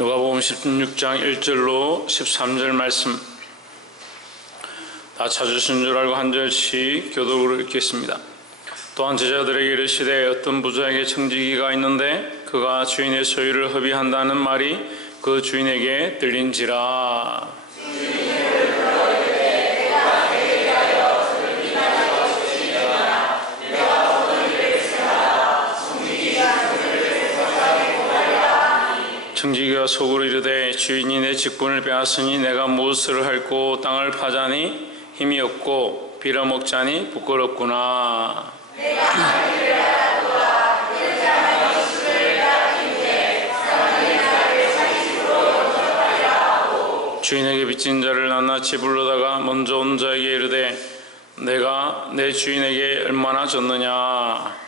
누가복음 16장 1절로 13절 말씀 다 찾으신 줄 알고 한 절씩 교독으로 읽겠습니다. 또한 제자들에게 이르시되 어떤 부자에게 청지기가 있는데 그가 주인의 소유를 허비한다는 말이 그 주인에게 들린지라. 청지기가 속으로 이르되 주인이 내 직분을 빼앗으니 내가 무엇을 할꼬 땅을 파자니 힘이 없고 빌어먹자니 부끄럽구나. 주인에게 빚진 자를 낱낱이 불러다가 먼저 온 자에게 이르되 내가 내 주인에게 얼마나 졌느냐.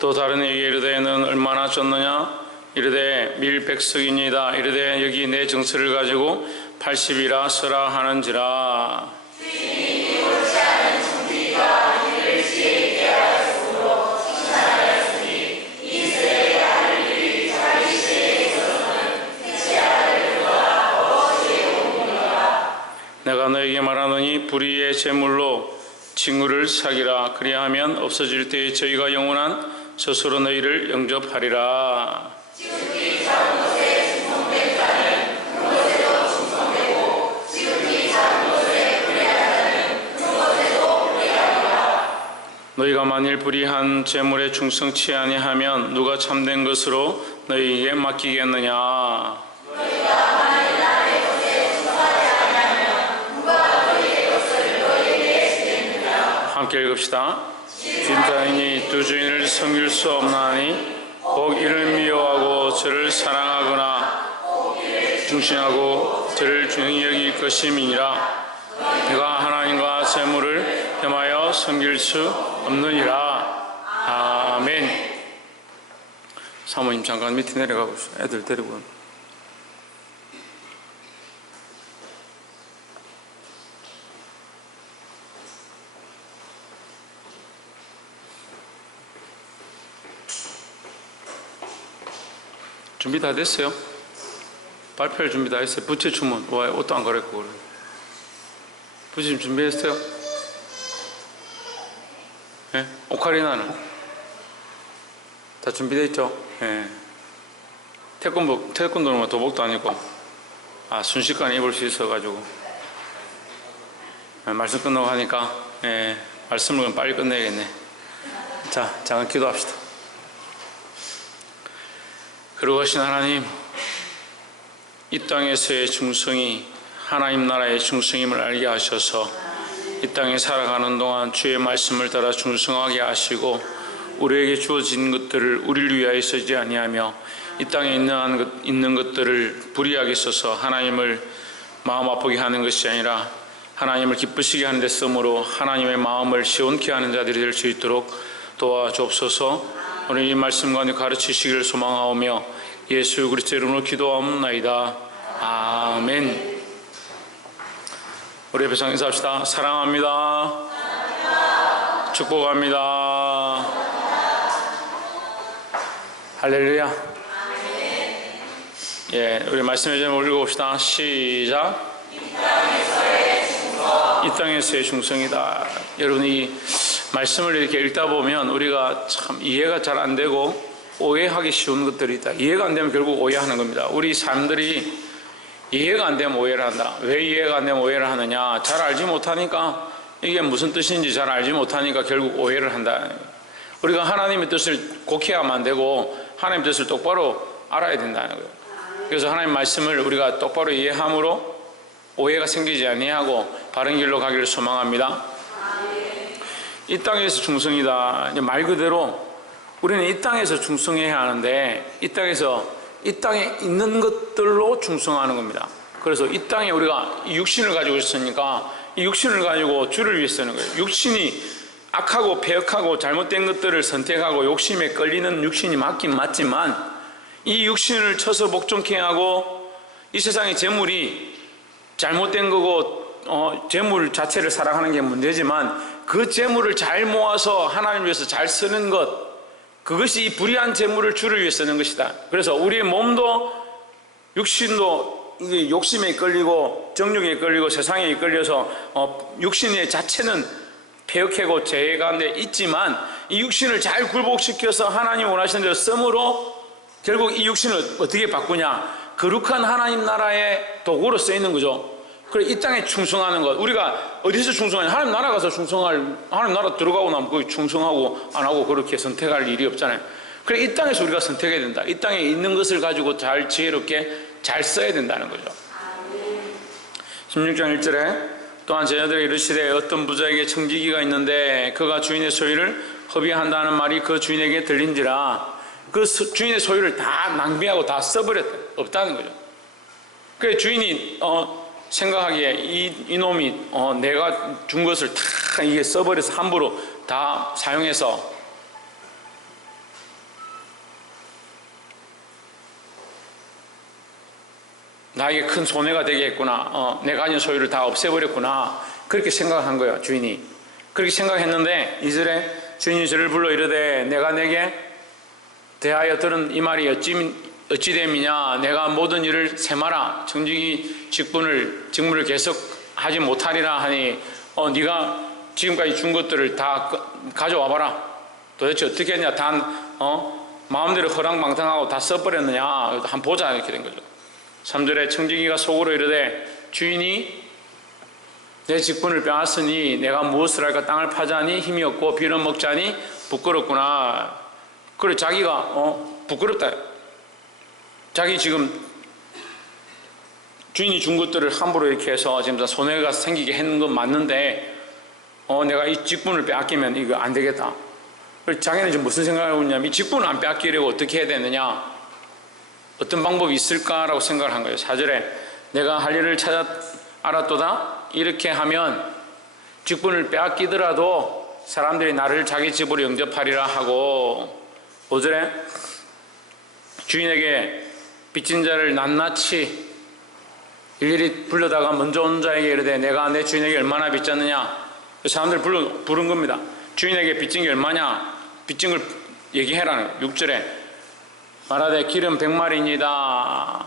또 다른 이에게 이르되 너는 얼마나 졌느냐. 이르되 밀백석이니이다. 이르되 여기 내 정서를 가지고 80이라 써라 하는지라. 내가 너에게 말하노니 불의의 제물로 친구를 사기라. 그리하면 없어질 때에 저희가 영원한 스스로 너희를 영접하리라. 지극히 작은 것에 충성된 자는 큰 것에도 충성되고 지극히 작은 것에 불의한 자는 큰 것에도 불의하리라. 너희가 만일 불의한 제물에 충성치 아니하면 누가 참된 것으로 너희에게 맡기겠느냐. 너희가 만일 남의 것에 충성하지 아니하면 누가 너희의 것을 너희에게 주겠느냐. 함께 읽읍시다. 진자인이 두 주인을 섬길 수 없나니 꼭 이를 미워하고 저를 사랑하거나 중시하고 저를 중히 여길 것임이니라. 내가 하나님과 재물을 겸하여 섬길 수 없느니라. 아멘. 사모님 잠깐 밑에 내려가고 있어요. 애들 데리고. 준비 다 됐어요? 발표할 준비 다 했어요? 부채 주문. 와, 옷도 안 갈아입고 그래. 부채 준비했어요? 예? 오카리나는? 다 준비되어 있죠? 예. 태권도는 뭐 도복도 아니고, 순식간에 입을 수 있어가지고. 말씀 끝나고 하니까, 말씀을 빨리 끝내야겠네. 자, 잠깐 기도합시다. 그러하신 하나님, 이 땅에서의 중성이 하나님 나라의 중성임을 알게 하셔서 이 땅에 살아가는 동안 주의 말씀을 따라 중성하게 하시고 우리에게 주어진 것들을 우리를 위하여 쓰지 아니하며 이 땅에 있는 것들을 불의하게 써서 하나님을 마음 아프게 하는 것이 아니라 하나님을 기쁘시게 하는 데 쓰므로 하나님의 마음을 시원케 하는 자들이 될 수 있도록 도와주옵소서. 오늘 이 말씀 가운데 가르치시기를 소망하오며 예수 그리스도의 이름으로 기도하옵나이다. 아멘. 우리 옆에 인사합시다. 사랑합니다. 축복합니다. 할렐루야. 우리 말씀의 제목을 읽어봅시다. 시작. 이 땅에서의 중성이다. 여러분, 이 말씀을 이렇게 읽다 보면 우리가 참 이해가 잘 안 되고 오해하기 쉬운 것들이 있다. 이해가 안 되면 결국 오해하는 겁니다. 우리 사람들이 이해가 안 되면 오해를 한다. 왜 이해가 안 되면 오해를 하느냐. 잘 알지 못하니까, 이게 무슨 뜻인지 잘 알지 못하니까 결국 오해를 한다. 우리가 하나님의 뜻을 곡해하면 안 되고 하나님의 뜻을 똑바로 알아야 된다는 거예요. 그래서 하나님 말씀을 우리가 똑바로 이해함으로 오해가 생기지 아니하고 바른 길로 가기를 소망합니다. 이 땅에서 중성이다. 말 그대로 우리는 이 땅에서 중성해야 하는데 이 땅에 있는 것들로 중성하는 겁니다. 그래서 이 땅에 우리가 육신을 가지고 있으니까 이 육신을 가지고 주를 위해 쓰는 거예요. 육신이 악하고 폐역하고 잘못된 것들을 선택하고 욕심에 끌리는 육신이 맞긴 맞지만 이 육신을 쳐서 복종케 하고 이 세상의 재물이 잘못된 거고 재물 자체를 사랑하는 게 문제지만 그 재물을 잘 모아서 하나님을 위해서 잘 쓰는 것, 그것이 이 불의한 재물을 주를 위해 쓰는 것이다. 그래서 우리의 몸도 육신도 이게 욕심에 끌리고 정욕에 끌리고 세상에 끌려서 육신의 자체는 폐역하고 죄 가운데 있지만 이 육신을 잘 굴복시켜서 하나님 원하시는 대로 씀으로 결국 이 육신을 어떻게 바꾸냐, 거룩한 하나님 나라의 도구로 쓰이는 거죠. 그래, 이 땅에 충성하는 것. 우리가 어디서 충성하냐? 하나님 나라 가서 하나님 나라 들어가고 나면 거기 충성하고 안 하고 그렇게 선택할 일이 없잖아요. 그래, 이 땅에서 우리가 선택해야 된다. 이 땅에 있는 것을 가지고 잘 지혜롭게 잘 써야 된다는 거죠. 16장 1절에 또한 제자들에게 이르시되 어떤 부자에게 청지기가 있는데 그가 주인의 소유를 허비한다는 말이 그 주인에게 들린지라 그 주인의 소유를 다 낭비하고 다 써버렸다. 없다는 거죠. 그래, 주인이 생각하기에 이놈이 내가 준 것을 다 이게 써버려서 함부로 다 사용해서 나에게 큰 손해가 되겠구나, 내 가진 소유를 다 없애버렸구나, 그렇게 생각한 거예요. 주인이 그렇게 생각했는데 2절에 주인이 저를 불러 이르되 내가 내게 대하여 들은 이 말이 어찌 됨이냐. 내가 모든 일을 세마라 청지기 직분을 계속 하지 못하리라 하니 네가 지금까지 준 것들을 다 가져와 봐라. 도대체 어떻게 했냐. 단 마음대로 허랑방탕하고 다 써버렸느냐. 한번 보자. 이렇게 된 거죠. 3절에 청지기가 속으로 이르되 주인이 내 직분을 빼앗으니 내가 무엇을 할까. 땅을 파자니 힘이 없고 비를 먹자니 부끄럽구나. 그래, 자기가 부끄럽다. 자기 지금 주인이 준 것들을 함부로 이렇게 해서 지금 손해가 생기게 했는 건 맞는데 내가 이 직분을 빼앗기면 이거 안 되겠다. 그래서 자기는 지금 무슨 생각을 하고 있냐면 이 직분을 안 빼앗기려고 어떻게 해야 되느냐, 어떤 방법이 있을까라고 생각을 한 거예요. 4절에 내가 할 일을 찾아 알았도다. 이렇게 하면 직분을 빼앗기더라도 사람들이 나를 자기 집으로 영접하리라 하고, 5절에 주인에게 빚진 자를 낱낱이 일일이 불러다가 먼저 온 자에게 이르되 내가 내 주인에게 얼마나 빚졌느냐. 사람들을 부른 겁니다. 주인에게 빚진 게 얼마냐, 빚진 걸 얘기해라는 거예요. 6절에 말하되 기름 100마리입니다.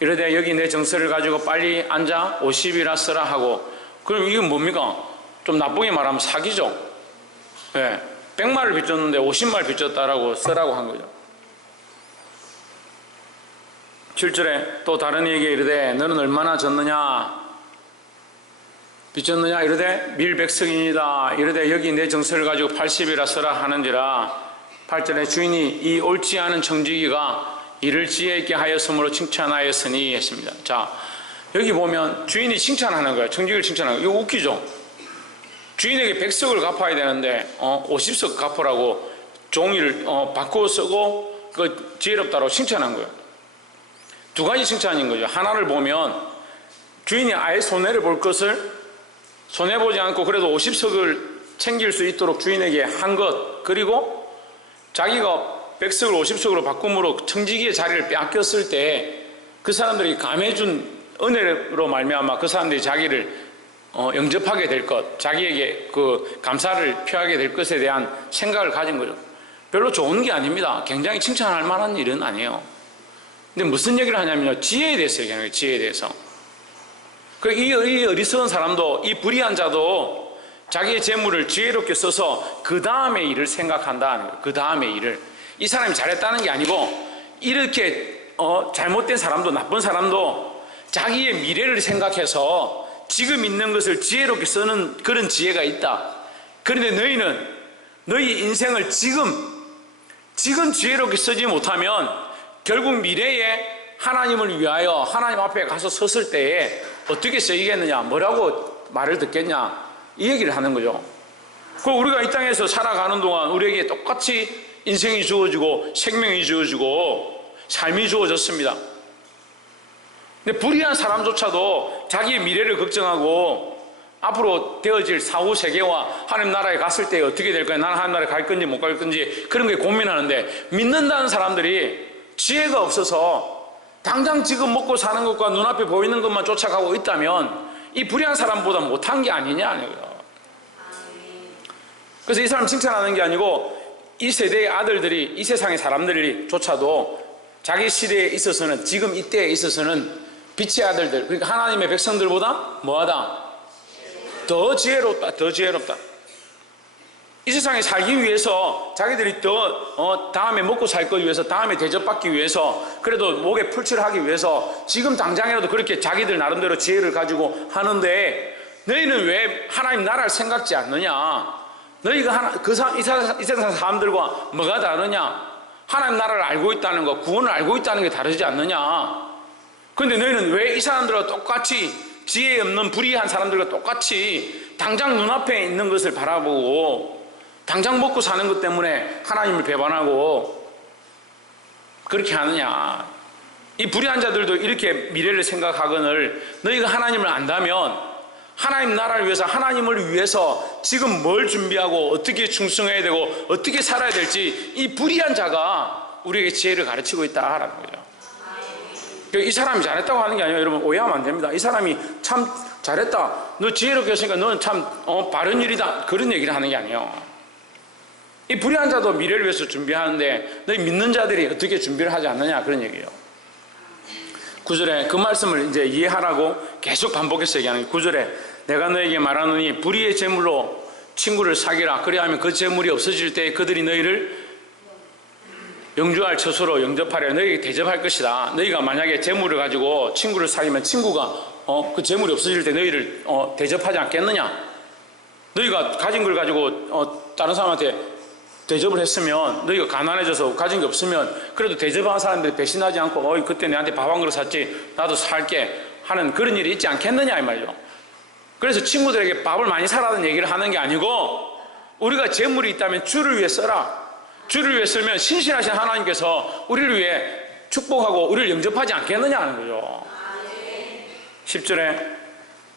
이르되 여기 내 정서를 가지고 빨리 앉아 50이라 쓰라 하고. 그럼 이게 뭡니까? 좀 나쁘게 말하면 사기죠. 네. 100마리를 빚졌는데 50마리 빚졌다라고 쓰라고 한 거죠. 7절에 또 다른 이에게 이르되 너는 얼마나 졌느냐, 빚졌느냐. 이르되 밀백석입니다. 이르되 여기 내 정서를 가지고 80이라 쓰라 하는지라. 8절에 주인이 이 옳지 않은 청지기가 이를 지혜 있게 하였으므로 칭찬하였으니 했습니다. 자, 여기 보면 주인이 칭찬하는 거예요. 청지기를 칭찬하는 거예요. 이거 웃기죠. 주인에게 100석을 갚아야 되는데 50석 갚으라고 종이를 바꾸어 쓰고 그 지혜롭다고 칭찬한 거예요. 두 가지 칭찬인 거죠. 하나를 보면 주인이 아예 손해를 볼 것을 손해보지 않고 그래도 50석을 챙길 수 있도록 주인에게 한 것, 그리고 자기가 100석을 50석으로 바꿈으로 청지기의 자리를 빼앗겼을 때 그 사람들이 감해준 은혜로 말미암아 그 사람들이 자기를 영접하게 될 것, 자기에게 그 감사를 표하게 될 것에 대한 생각을 가진 거죠. 별로 좋은 게 아닙니다. 굉장히 칭찬할 만한 일은 아니에요. 근데 무슨 얘기를 하냐면요, 지혜에 대해서 얘기하는 거예요. 지혜에 대해서. 이 어리석은 사람도, 이 불의한 자도 자기의 재물을 지혜롭게 써서 그 다음의 일을 생각한다는 거예요. 그 다음의 일을. 이 사람이 잘했다는 게 아니고 이렇게 잘못된 사람도, 나쁜 사람도 자기의 미래를 생각해서 지금 있는 것을 지혜롭게 쓰는 그런 지혜가 있다. 그런데 너희는 너희 인생을 지금 지혜롭게 쓰지 못하면 결국 미래에 하나님을 위하여 하나님 앞에 가서 섰을 때에 어떻게 쓰이겠느냐, 뭐라고 말을 듣겠냐, 이 얘기를 하는 거죠. 그리고 우리가 이 땅에서 살아가는 동안 우리에게 똑같이 인생이 주어지고 생명이 주어지고 삶이 주어졌습니다. 근데 불의한 사람조차도 자기의 미래를 걱정하고 앞으로 되어질 사후 세계와 하나님 나라에 갔을 때 어떻게 될 거야, 나는 하나님 나라에 갈 건지 못 갈 건지 그런 게 고민하는데, 믿는다는 사람들이 지혜가 없어서 당장 지금 먹고 사는 것과 눈앞에 보이는 것만 쫓아가고 있다면 이 불의한 사람보다 못한 게 아니냐. 그래서 이 사람 칭찬하는 게 아니고 이 세대의 아들들이, 이 세상의 사람들이 조차도 자기 시대에 있어서는, 지금 이때에 있어서는 빛의 아들들, 그러니까 하나님의 백성들보다 뭐하다? 더 지혜롭다, 더 지혜롭다. 이 세상에 살기 위해서 자기들이 더 다음에 먹고 살 것 위해서, 다음에 대접받기 위해서, 그래도 목에 풀칠을 하기 위해서 지금 당장이라도 그렇게 자기들 나름대로 지혜를 가지고 하는데, 너희는 왜 하나님 나라를 생각지 않느냐? 너희가 이 세상 사람들과 뭐가 다르냐? 하나님 나라를 알고 있다는 것, 구원을 알고 있다는 게 다르지 않느냐? 그런데 너희는 왜 이 사람들과 똑같이, 지혜 없는 불의한 사람들과 똑같이 당장 눈앞에 있는 것을 바라보고 당장 먹고 사는 것 때문에 하나님을 배반하고 그렇게 하느냐? 이 불의한 자들도 이렇게 미래를 생각하거늘 너희가 하나님을 안다면 하나님 나라를 위해서, 하나님을 위해서 지금 뭘 준비하고 어떻게 충성해야 되고 어떻게 살아야 될지 이 불의한 자가 우리에게 지혜를 가르치고 있다라는 거죠. 이 사람이 잘했다고 하는 게 아니에요. 여러분 오해하면 안 됩니다. 이 사람이 참 잘했다, 너 지혜롭게 했으니까 너는 참 바른 일이다, 그런 얘기를 하는 게 아니에요. 이 불의한 자도 미래를 위해서 준비하는데 너희 믿는 자들이 어떻게 준비를 하지 않느냐, 그런 얘기예요. 9절에 그 말씀을 이제 이해하라고 계속 반복해서 얘기하는 거예요. 9절에 내가 너에게 말하노니 불의의 재물로 친구를 사귀라. 그리하면 그 재물이 없어질 때 그들이 너희를 영주할 처소로 영접하려 너희에게 대접할 것이다. 너희가 만약에 재물을 가지고 친구를 사귀면 친구가 그 재물이 없어질 때 너희를 대접하지 않겠느냐? 너희가 가진 걸 가지고 다른 사람한테 대접을 했으면, 너희가 가난해져서 가진 게 없으면 그래도 대접하는 사람들이 배신하지 않고 그때 내한테 밥 한 그릇 샀지 나도 살게 하는 그런 일이 있지 않겠느냐 이 말이죠. 그래서 친구들에게 밥을 많이 사라는 얘기를 하는 게 아니고, 우리가 재물이 있다면 주를 위해 써라. 주를 위해 쓰면 신실하신 하나님께서 우리를 위해 축복하고 우리를 영접하지 않겠느냐 하는 거죠. 10절에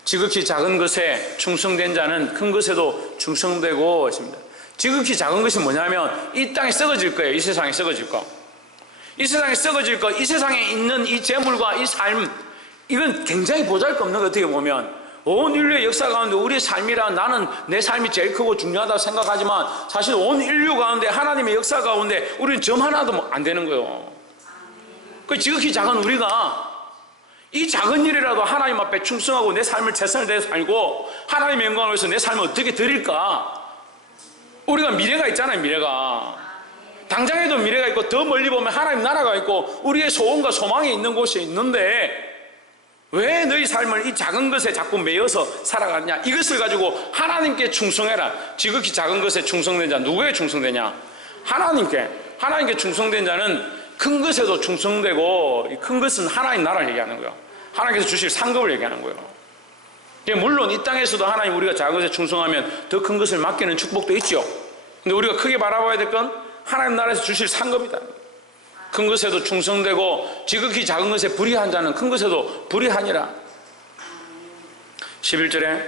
지극히 작은 것에 충성된 자는 큰 것에도 충성되고 있습니다. 지극히 작은 것이 뭐냐면 이 땅에 썩어질 거예요. 이 세상에 썩어질 거. 이 세상에 썩어질 거, 이 세상에 있는 이 재물과 이 삶, 이건 굉장히 보잘것없는 거. 어떻게 보면 온 인류의 역사 가운데 우리의 삶이라, 나는 내 삶이 제일 크고 중요하다고 생각하지만 사실 온 인류 가운데, 하나님의 역사 가운데 우리는 점 하나도 안 되는 거예요. 그 지극히 작은 우리가 이 작은 일이라도 하나님 앞에 충성하고 내 삶을 최선을 다해 살고 하나님의 영광을 위해서 내 삶을 어떻게 드릴까? 우리가 미래가 있잖아요. 미래가 당장에도 미래가 있고, 더 멀리 보면 하나님 나라가 있고 우리의 소원과 소망이 있는 곳이 있는데 왜 너희 삶을 이 작은 것에 자꾸 매여서 살아가느냐? 이것을 가지고 하나님께 충성해라. 지극히 작은 것에 충성된 자, 누구에 충성되냐? 하나님께 충성된 자는 큰 것에도 충성되고, 이 큰 것은 하나님 나라를 얘기하는 거예요. 하나님께서 주실 상급을 얘기하는 거예요. 물론 이 땅에서도 하나님 우리가 작은 것에 충성하면 더 큰 것을 맡기는 축복도 있죠. 근데 우리가 크게 바라봐야 될 건 하나님 나라에서 주실 상급이다. 큰 것에도 충성되고 지극히 작은 것에 불의한 자는 큰 것에도 불의하니라. 11절에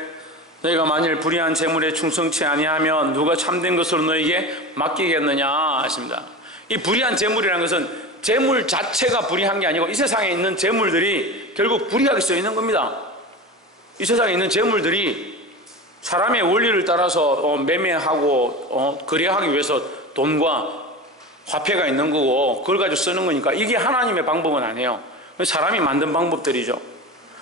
너희가 만일 불의한 재물에 충성치 아니하면 누가 참된 것으로 너희에게 맡기겠느냐 하십니다. 이 불의한 재물이라는 것은 재물 자체가 불의한 게 아니고 이 세상에 있는 재물들이 결국 불의하게 써 있는 겁니다. 이 세상에 있는 재물들이 사람의 원리를 따라서 매매하고 거래하기 위해서 돈과 화폐가 있는 거고 그걸 가지고 쓰는 거니까 이게 하나님의 방법은 아니에요. 사람이 만든 방법들이죠.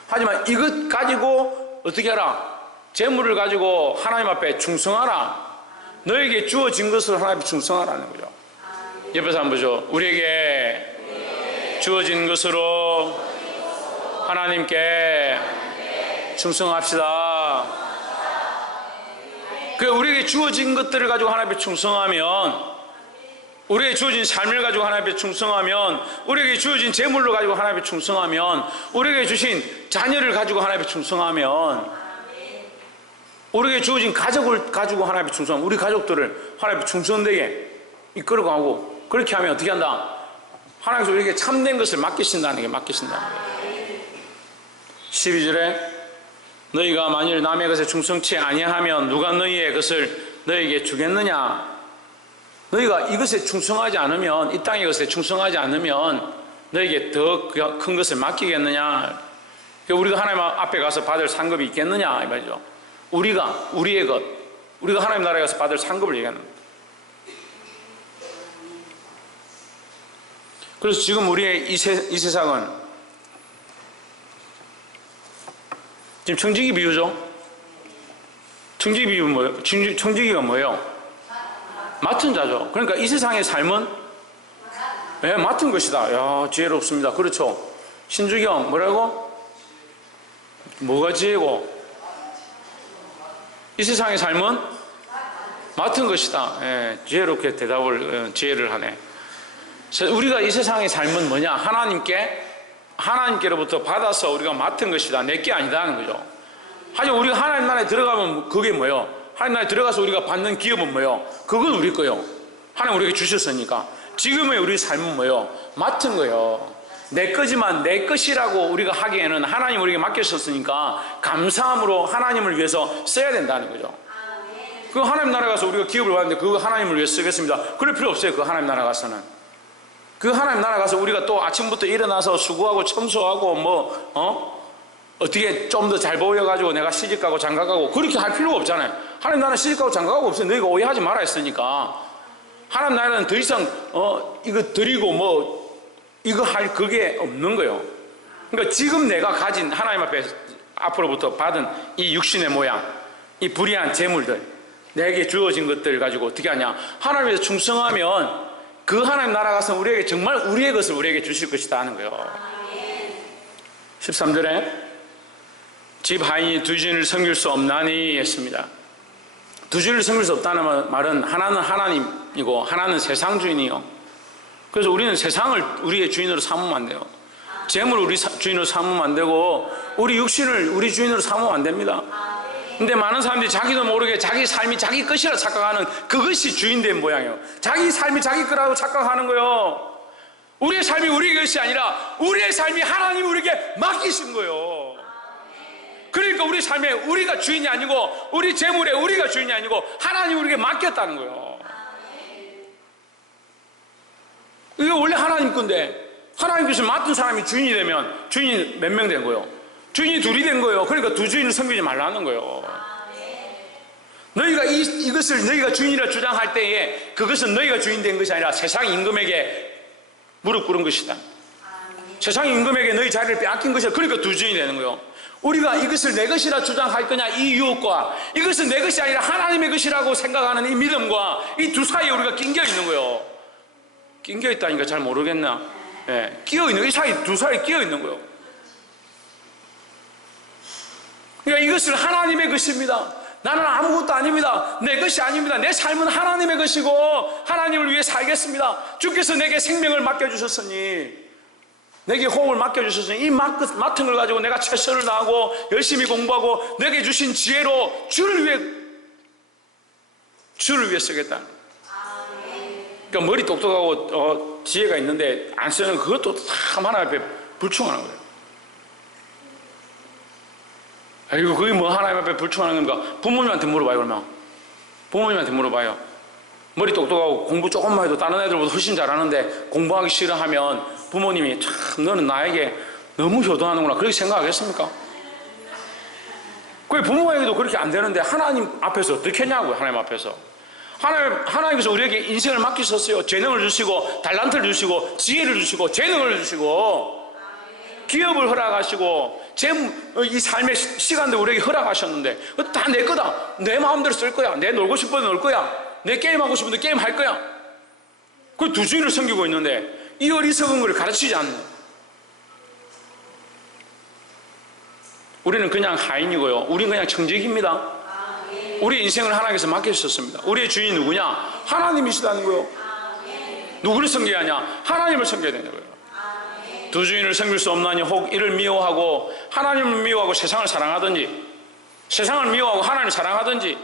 하지만 이것 가지고 어떻게 하라? 재물을 가지고 하나님 앞에 충성하라. 너에게 주어진 것을 하나님 앞에 충성하라는 거죠. 옆에서 한번 보죠. 우리에게 주어진 것으로 하나님께 충성합시다. 우리에게 주어진 것들을 가지고 하나님 앞에 충성하면, 우리에게 주어진 삶을 가지고 하나님 앞에 충성하면, 우리에게 주어진 재물로 가지고 하나님 앞에 충성하면, 우리에게 주신 자녀를 가지고 하나님 앞에 충성하면, 우리에게 주어진 가족을 가지고 하나님 앞에 충성하면 우리 가족들을 하나님 앞에 충성되게 이끌어가고, 그렇게 하면 어떻게 한다? 하나님께서 우리에게 참된 것을 맡기신다는 게 맡기신다는 거예요. 12절에 너희가 만일 남의 것에 충성치 아니하면 누가 너희의 것을 너희에게 주겠느냐? 너희가 이것에 충성하지 않으면, 이 땅의 것에 충성하지 않으면 너희에게 더 큰 것을 맡기겠느냐? 우리가 하나님 앞에 가서 받을 상급이 있겠느냐 이 말이죠. 우리가 우리의 것, 우리가 하나님 나라에 가서 받을 상급을 얘기하는 거예요. 그래서 지금 우리의 이 세상은 지금 청지기 비유죠. 청지기 비유는 뭐예요? 청지기가 뭐예요? 맡은 자죠. 그러니까 이 세상의 삶은 맡은 것이다. 야, 지혜롭습니다. 그렇죠. 신주경 뭐라고? 뭐가 지혜고? 이 세상의 삶은 맡은 것이다. 지혜롭게 대답을 지혜를 하네. 우리가 이 세상의 삶은 뭐냐? 하나님께로부터 받아서 우리가 맡은 것이다. 내게 아니다 하는 거죠. 하지만 우리가 하나님 나라에 들어가면 그게 뭐예요? 하나님 나라에 들어가서 우리가 받는 기업은 뭐예요? 그건 우리 거예요. 하나님 우리에게 주셨으니까. 지금의 우리 삶은 뭐예요? 맡은 거예요. 내 거지만 내 것이라고 우리가 하기에는 하나님 우리에게 맡기셨으니까 감사함으로 하나님을 위해서 써야 된다는 거죠. 그 하나님 나라 가서 우리가 기업을 받는데 그거 하나님을 위해 쓰겠습니다. 그럴 필요 없어요. 그 하나님 나라 가서는. 그 하나님 나라 가서 우리가 또 아침부터 일어나서 수고하고 청소하고 어떻게 좀 더 잘 보여가지고 내가 시집가고 장가가고 그렇게 할 필요가 없잖아요. 하나님 나라는 시집가고 장가가고 없어요. 너희가 오해하지 말아 했으니까. 하나님 나라는 더 이상 이거 드리고 이거 할 그게 없는 거예요. 그러니까 지금 내가 가진 하나님 앞에 앞으로부터 받은 이 육신의 모양, 이 불의한 재물들, 내게 주어진 것들 가지고 어떻게 하냐? 하나님에서 충성하면 그 하나님 나라 가서 우리에게 정말 우리의 것을 우리에게 주실 것이다 하는 거예요. 13절에 집 하인이 두 주인을 섬길 수 없나니 했습니다. 두 주인을 섬길 수 없다는 말은 하나는 하나님이고 하나는 세상 주인이요. 그래서 우리는 세상을 우리의 주인으로 삼으면 안 돼요. 재물을 우리 주인으로 삼으면 안 되고 우리 육신을 우리 주인으로 삼으면 안 됩니다. 근데 많은 사람들이 자기도 모르게 자기 삶이 자기 것이라 착각하는 그것이 주인된 모양이에요. 자기 삶이 자기 거라고 착각하는 거예요. 우리의 삶이 우리의 것이 아니라 우리의 삶이 하나님이 우리에게 맡기신 거예요. 그러니까 우리 삶에 우리가 주인이 아니고 우리 재물에 우리가 주인이 아니고 하나님이 우리에게 맡겼다는 거예요. 이게 원래 하나님 건데 하나님께서 맡은 사람이 주인이 되면 주인이 몇 명 된 거예요? 주인이 둘이 된 거예요. 그러니까 두 주인을 섬기지 말라는 거예요. 너희가 이것을 너희가 주인이라 주장할 때에 그것은 너희가 주인 된 것이 아니라 세상 임금에게 무릎 꿇은 것이다. 세상 임금에게 너희 자리를 빼앗긴 것이다. 그러니까 두 주인이 되는 거예요. 우리가 이것을 내 것이라 주장할 거냐 이 유혹과 이것은 내 것이 아니라 하나님의 것이라고 생각하는 이 믿음과 이 두 사이에 우리가 낑겨 있는 거예요. 낑겨 있다니까 잘 모르겠나? 끼어 있는 이 사이 두 사이에 끼어 있는 거예요. 그러니까 이것을 하나님의 것입니다. 나는 아무것도 아닙니다. 내 것이 아닙니다. 내 삶은 하나님의 것이고 하나님을 위해 살겠습니다. 주께서 내게 생명을 맡겨주셨으니 내게 호흡을 맡겨주셨으니 이 맡은 걸 가지고 내가 최선을 다하고 열심히 공부하고 내게 주신 지혜로 주를 위해 쓰겠다. 그러니까 머리 똑똑하고 지혜가 있는데 안 쓰는 그것도 참 하나님 앞에 불충하는 거예요. 아이고 그게 뭐 하나님 앞에 불충하는 건가? 부모님한테 물어봐요. 그러면 부모님한테 물어봐요. 머리 똑똑하고 공부 조금만 해도 다른 애들보다 훨씬 잘하는데 공부하기 싫어하면 부모님이 참 너는 나에게 너무 효도하는구나 그렇게 생각하겠습니까? 그 부모에게도 그렇게 안 되는데 하나님 앞에서 어떻게 했냐고요. 하나님 앞에서 하나님께서 우리에게 인생을 맡기셨어요. 재능을 주시고 달란트를 주시고 지혜를 주시고 재능을 주시고 기업을 허락하시고 이 삶의 시간도 우리에게 허락하셨는데 다 내 거다. 내 마음대로 쓸 거야. 내 놀고 싶어도 놀 거야. 내 게임하고 싶은데 게임 할 거야. 그 두 주인을 섬기고 있는데 이 어리석은 것을 가르치지 않는. 우리는 그냥 하인이고요. 우리는 그냥 청직입니다. 우리 인생을 하나님께서 맡겨주셨습니다. 우리의 주인이 누구냐? 하나님이시다는 거예요. 누구를 섬겨야 하냐? 하나님을 섬겨야 되는 거예요. 두 주인을 섬길 수 없나니 혹 이를 미워하고 하나님을 미워하고 세상을 사랑하든지 세상을 미워하고 하나님을 사랑하든지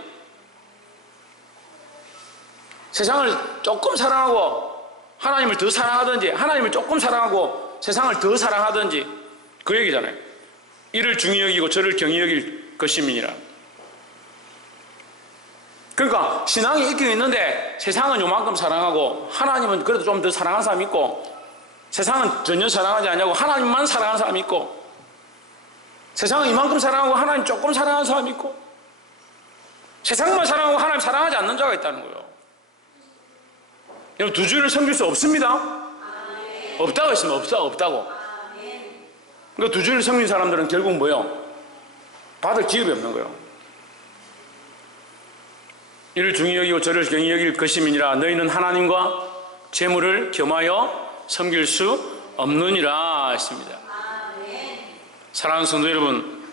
세상을 조금 사랑하고 하나님을 더 사랑하든지 하나님을 조금 사랑하고 세상을 더 사랑하든지 그 얘기잖아요. 이를 중히 여기고 저를 경히 여길 것임이니라. 그러니까 신앙이 있긴 있는데 세상은 요만큼 사랑하고 하나님은 그래도 좀 더 사랑하는 사람이 있고 세상은 전혀 사랑하지 않냐고 하나님만 사랑하는 사람이 있고 세상은 이만큼 사랑하고 하나님 조금 사랑하는 사람이 있고 세상만 사랑하고 하나님 사랑하지 않는 자가 있다는 거예요. 여러분, 두 주인을 섬길 수 없습니다. 없다고 했습니다. 없다고. 그러니까 두 주인을 섬긴 사람들은 결국 뭐예요? 받을 기업이 없는 거예요. 이를 중히 여기고 저를 경히 여길 것임이니라. 너희는 하나님과 재물을 겸하여 섬길 수 없느니라 했습니다. 사랑하는 성도 여러분,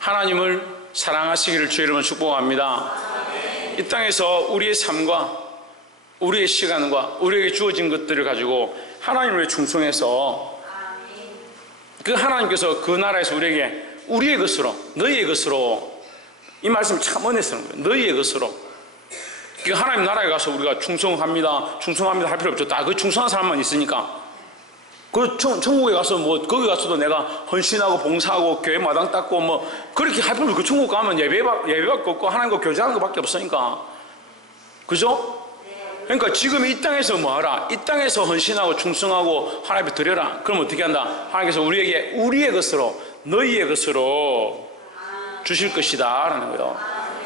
하나님을 사랑하시기를 주 여러분 축복합니다. 이 땅에서 우리의 삶과 우리의 시간과 우리에게 주어진 것들을 가지고 하나님을 충성해서 그 하나님께서 그 나라에서 우리에게 우리의 것으로, 너희의 것으로, 이 말씀이 참 은혜 쓰는 거예요. 너희의 것으로. 그 하나님 나라에 가서 우리가 충성합니다 할 필요 없죠. 다 그 충성한 사람만 있으니까. 그 천국에 가서 뭐 거기 가서도 내가 헌신하고 봉사하고 교회 마당 닦고 뭐 그렇게 할 필요 없고, 그 천국 가면 예배밖에 없고 하나님과 교제하는 것밖에 없으니까. 그죠? 그러니까 지금 이 땅에서 뭐 하라? 이 땅에서 헌신하고 충성하고 하나님 앞에 드려라. 그럼 어떻게 한다? 하나님께서 우리에게 우리의 것으로, 너희의 것으로 주실 것이다 라는 거예요.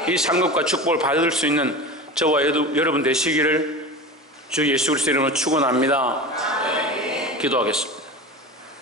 이 상급과 축복을 받을 수 있는 저와 여러분 되시기를 주 예수 그리스도 이름으로 축원합니다. 기도하겠습니다.